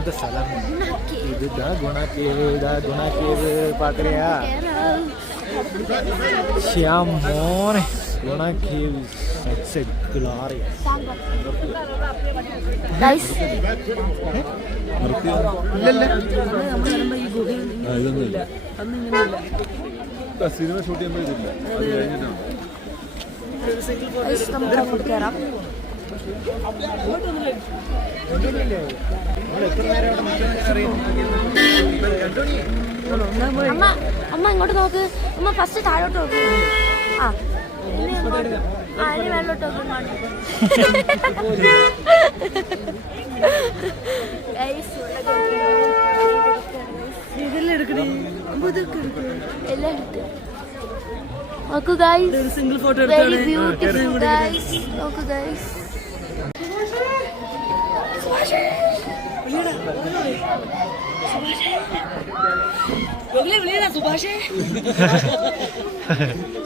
இந்த ஸ்தலம் இதுதான் குணா கேவு பார்க்குறியா? ஷியாம் மோனே Guna cave such a glorious. Guys cinema shoot ചെയ്യുമ്പോൾ ഇതില്ല, അത് കഴിഞ്ഞിട്ടാണ്. നമുക്ക് അങ്ങോട്ട് കയറാം. അമ്മ ഇങ്ങോട്ട് നോക്ക്. അമ്മ ഫസ്റ്റ് താഴോട്ട് നോക്ക്. ആ ഇനി മേലോട്ട് നോക്ക്. നോക്കൂ guys, single photo very beautiful guys. നോക്കൂ ഗൈസ്.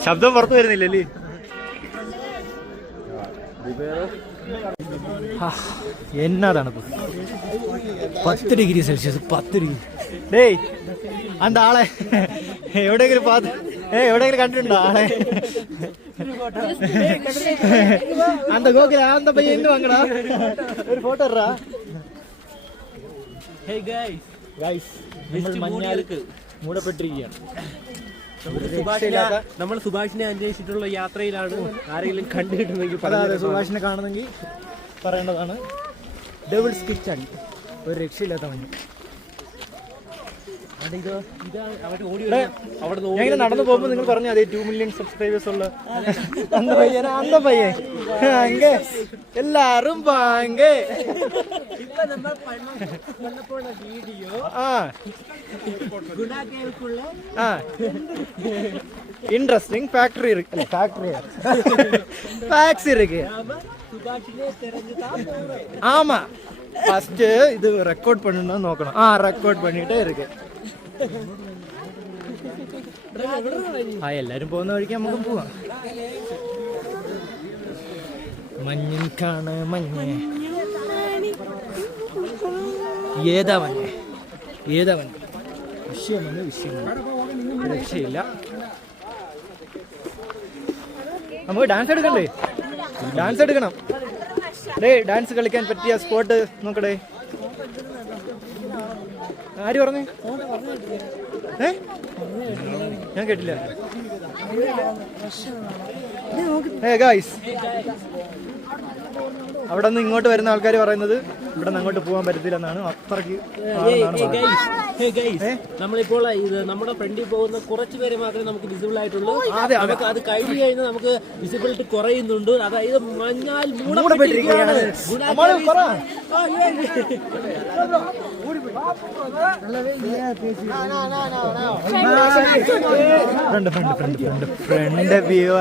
ശബ്ദം പുറത്തു വരുന്നില്ലല്ലേ? എന്നാ തണുപ്പ്! 10 ഡിഗ്രി സെൽഷ്യസ്. 10 ഡിഗ്രി. ഡേയ് அந்த ആളെ എവിടെയെങ്കിലും എവിടെയെങ്കിലും കണ്ടിട്ടുണ്ടോ ആളെ? அந்த கோகுல அந்த பையன் எங்க வாங்கடா ஒரு போட்டோ எடுறா. ഹേ ഗൈസ് നമ്മൾ മഞ്ഞാർക്ക് മൂടപ്പെട്ടിരിക്കുകയാണ്. നമ്മൾ സുഭാഷിനെ അന്വേഷിച്ചിട്ടുള്ള യാത്രയിലാണ്. ആരെങ്കിലും കണ്ടിട്ടുണ്ടെങ്കിൽ അതെ, സുഭാഷിനെ കാണുന്നെങ്കിൽ പറയേണ്ടതാണ്. ഡെവിൾസ് കിച്ചൺ ഒരു രക്ഷയില്ലാത്ത മഞ്ഞ്. എങ്ങനെ നടന്നു പോകുമ്പോൾ നിങ്ങൾ പറഞ്ഞു അതെ 2 മില്യൺ സബ്സ്ക്രൈബേഴ്സ് ഉള്ള അന്ത പയ്യൻ അങ്ക എല്ലാരും വാങ്ക. இன்ட்ரெஸ்டிங் ஃபேக்டரி இருக்கு. ஃபேக்ஸ் இருக்கு. ஆமா, ஃபர்ஸ்ட் இது ரெக்கார்ட் பண்ணனும் நோக்கணும். ரெக்கார்ட் பண்ணிட்டே இருக்கு. എല്ലാരും പോകുന്ന വഴിക്ക് നമുക്കും പോവാം. മഞ്ഞിൻ കാണ മഞ്ഞ്. ഏതാ മഞ്ഞ്? വിഷയമാണ്. രക്ഷയില്ല. നമുക്ക് ഡാൻസ് എടുക്കണം. ഡാൻസ് കളിക്കാൻ പറ്റിയ സ്പോട്ട് നോക്കടേ. ആര് പറഞ്ഞു? ഞാൻ കേട്ടില്ല. ഗായ്സ്, അവിടെ നിന്ന് ഇങ്ങോട്ട് വരുന്ന ആൾക്കാർ പറയുന്നത് ഇവിടെ നിന്ന് അങ്ങോട്ട് പോകാൻ പറ്റത്തില്ല എന്നാണ്. അത്രയ്ക്ക് നമ്മളിപ്പോൾ നമ്മുടെ ഫ്രണ്ടിൽ പോകുന്ന കുറച്ച് പേരെ മാത്രമേ നമുക്ക് വിസിബിൾ ആയിട്ടുള്ളൂ. അത് കഴിഞ്ഞു കഴിഞ്ഞാൽ നമുക്ക് വിസിബിലിറ്റി കുറയുന്നുണ്ട്. അതായത് മഞ്ഞാൽ മൂടപ്പെട്ടിരിക്കുകയാണ്. ഫ്രണ്ട് വ്യൂ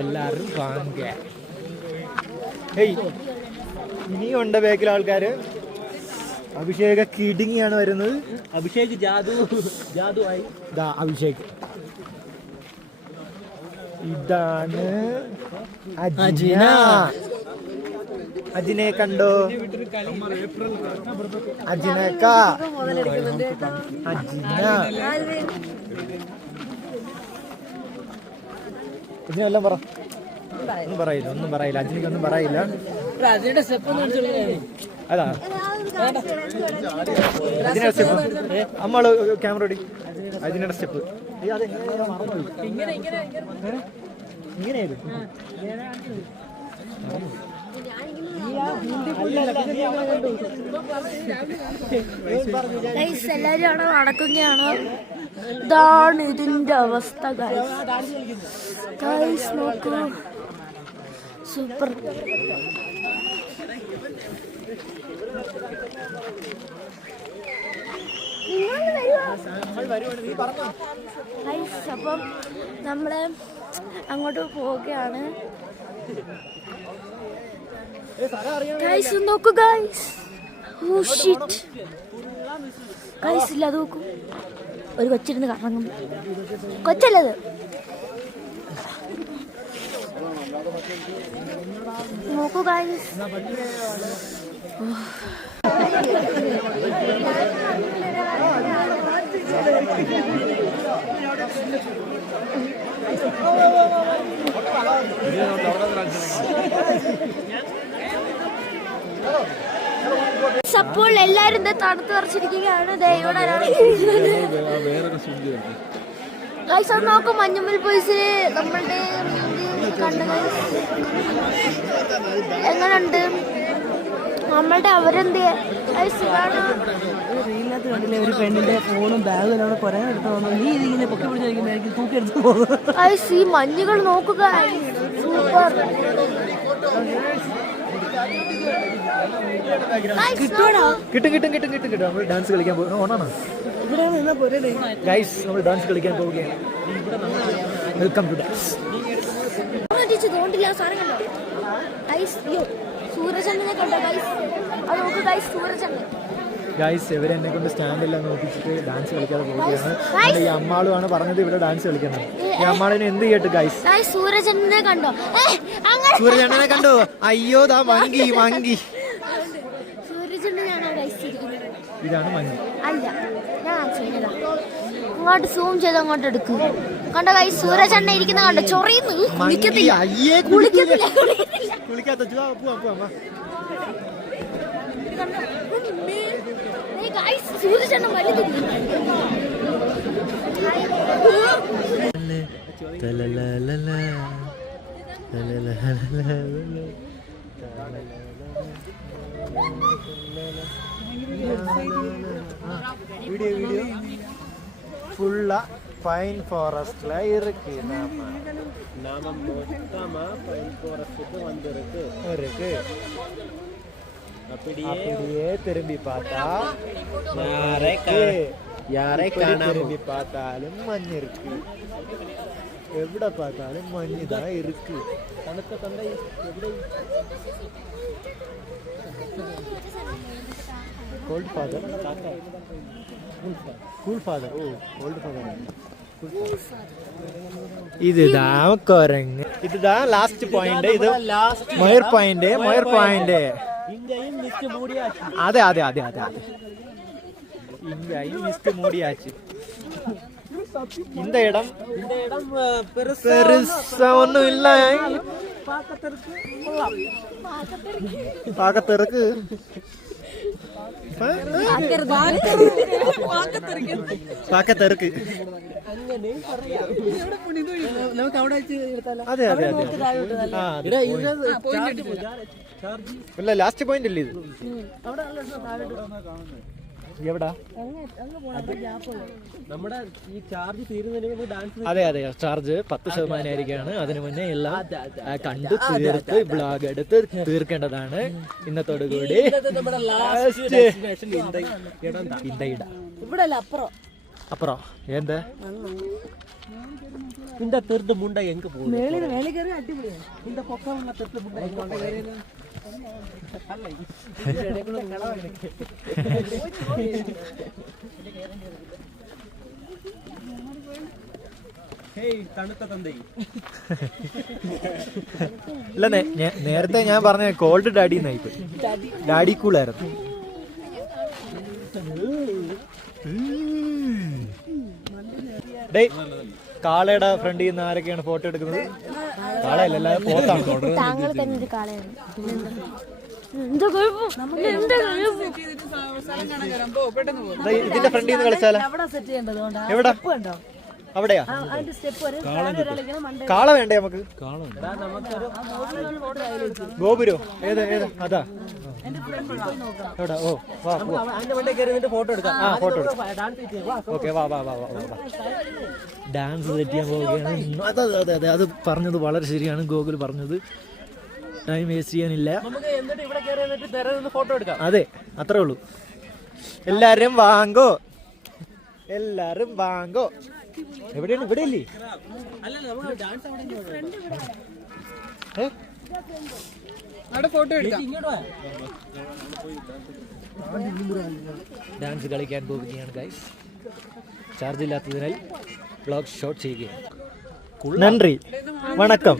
എല്ലാരും വാങ്ങ. ഇനിയുണ്ട് ബാക്കിൽ ആൾക്കാര്. അഭിഷേക് കിടുങ്ങിയാണ് വരുന്നത്. അഭിഷേക് ജാദുവായി. അഭിഷേക് ഇതാണ് അജിന. അജിനെ കണ്ടോ? അജിനക്ക ഇതിനെല്ലാം പറ. ഒന്നും പറയില്ല. അജിനിക്കൊന്നും പറയില്ല. അതാ അജിനയുടെ സ്റ്റെപ്പ്. നമ്മള് ക്യാമറ ഓടി. അജിനയുടെ സ്റ്റെപ്പ് ഇങ്ങനെയായിരുന്നു. എല്ലാരും അവിടെ നടക്കുകയാണ്. ഇതാണ് ഇതിന്റെ അവസ്ഥ. ഗൈസ് നോക്കൂ, സൂപ്പർ. അപ്പം നമ്മള് അങ്ങോട്ട് പോവുകയാണ്. ഗൈസ് നോക്കൂ ഗൈസ്. ഓ ഷിറ്റ് ഗൈസ്, ഇല്ല അത് നോക്കൂ. ഒരു കൊച്ചിരുന്ന് കറങ്ങും. കൊച്ചല്ലത്. നോക്കൂ ഗൈസ്. അപ്പോൾ എല്ലാരും തണുത്ത് നിറച്ചിരിക്കുകയാണ്. ഇവിടെ വേറൊരു സുന്ദരി ഗൈസ് അത് നോക്കും. മഞ്ഞുമ്മൽ ബോയ്സിൽ നമ്മളുടെ കണ്ട എങ്ങനുണ്ട് നമ്മളുടെ അവരെന്ത് റീലിനകത്ത് കണ്ടില്ലേ ഒരു പെണ്ണിന്റെ ഫോണും ബാഗും എല്ലാം കൂടെ കുറെ എടുത്ത് വന്നു. നീ ഇതിങ്ങനെ പൊക്കി പിടിച്ചിരിക്കുമ്പോഴേക്കും തൂക്കി എടുത്ത് പോകും. ഈ മഞ്ഞുകൾ നോക്കുക. സൂപ്പർ. കിട്ടും നമ്മൾ ഡാൻസ് കളിക്കാൻ പോകും. ഗൈസ് നമ്മൾ ഡാൻസ് കളിക്കാൻ പോവുകയാണ്. Welcome to dance. സൂരജനെ കണ്ടോ ഗൈസ്? അത് നോക്ക് ഗൈസ്, സൂരജനെ. ഗൈസ് ഇവരെന്നെ കൊണ്ട് സ്റ്റാൻഡെല്ലാം നോക്കിച്ചിട്ട് ഡാൻസ് കളിക്കാതെ പോവുകയാണ്. ഈ അമ്മാളുമാണ് പറഞ്ഞത് ഇവിടെ ഡാൻസ് കളിക്കണം. ഈ അമ്മാളിനെ എന്ത് ചെയ്യട്ടെ ഗൈസ്? സൂരജനെ കണ്ടോ? സൂരജനെ കണ്ടോ? അയ്യോ ദാ മങ്കി. സൂരജനെയാണോ ഗൈസ് ഇരിക്കുന്നത്? ഇതാണ് മങ്കി. അല്ല, ഞാൻ ചെയ്തതാ. അങ്ങോട്ട് സൂം ചെയ്ത് അങ്ങോട്ട് എടുക്കും. കണ്ടോ ഗൈസ്, സൂരജനെ ഇരിക്കുന്ന കണ്ടോ? ചൊറിയുന്നു. സൂരജനെ വലുതില്ല. வீடியோ ஃபுல்லா பைன் ஃபாரஸ்ட்ல இருக்கு. நாம மொத்தமா பைன் ஃபாரஸ்ட்க்கு வந்திருக்கு. அப்படியே திரும்பி பார்த்தா யாரை காணாம திரும்பி பார்த்தாலும் மண் இருக்கு. எവിടെ பார்த்தாலும் மண்ணு தான் இருக்கு. தனக்கு தந்தை எப்படி கோல்ட் ஃபாதர் கூல் ஃபாதர். ஓ கோல்ட் ஃபாதர். இதுதான் குரங்கு. இதுதான் லாஸ்ட் பாயிண்ட். இது மொயர் பாயிண்ட். இங்கேயும் லிஸ்ட் மூடியாச்சு. அதே இங்கேயும் லிஸ்ட் மூடியாச்சு. இந்த இடம் பெருசா ஒண்ணும் இல்ல. பாக்கத்திற்கு നമുക്ക് അവിടെ വെച്ച് എടുത്താലോ? അതെ ഇല്ല, ലാസ്റ്റ് പോയിന്റ് അല്ലേ ഇത്? എവിടാ? നമ്മുടെ ഈ ചാർജ് തീരുന്നതിന് ഡാൻസ്. അതെ ചാർജ് 10% ആയിരിക്കാണ്. അതിനു മുന്നേ എല്ലാം കണ്ടു തീർത്ത് ബ്ലോഗ് എടുത്ത് തീർക്കേണ്ടതാണ് ഇന്നത്തോടു കൂടി. ഇവിടെ അല്ല, അപ്പുറം എന്താ இந்த திருட்டு முண்டை எங்க போகுது? മേളിൽ കയറി അടിപൊളിയാണ്. இந்த பக்கம் உள்ள திருட்டு முண்டை തണുത്ത തന്തൈ. ഇല്ല, നേരത്തെ ഞാൻ പറഞ്ഞ കോൾഡ് ഡാഡി എന്നായി പോയി. ഡാഡി കൂളായിരുന്നു. കാളയുടെ ഫ്രണ്ടിൽ നിന്ന് ആരൊക്കെയാണ് ഫോട്ടോ എടുക്കുന്നത്? കാളയല്ല, പോത്താണ്. താങ്കൾ തന്നെ ഒരു കാളയാണ്. ഇതിന്റെ ഫ്രണ്ടിൽ നിന്ന് കളിച്ചാലോ? എവിടെ? അവിടെയാ? കാള വേണ്ടേ നമുക്ക്? ഗോപുരോ? ഏതാ? അതാ എവിടെ? ഓ വാ, ഫോട്ടോ എടുക്കാം. ഫോട്ടോ എടുക്കാം. ഓക്കെ, വാ. ഡാൻസ് സെറ്റ് ചെയ്യാൻ പോവുകയാണ്. അതെ അത് പറഞ്ഞത് വളരെ ശരിയാണ് ഗോകുൽ പറഞ്ഞത്. ടൈം വേസ്റ്റ് ചെയ്യാനില്ല. ഫോട്ടോ എടുക്കാം. അതെ, അത്രേ ഉള്ളൂ. എല്ലാരും വാങ്ങോ. എവിടെയാണ്? ഇവിടെ അല്ലേ? ഡാൻസ് കളിക്കാൻ പോവുകയാണ് ഗൈസ്. ചാർജ് ഇല്ലാത്തതിനാൽ വ്ലോഗ് ഷോട്ട് ചെയ്യുകയാണ്. നന്ദി, വണക്കം.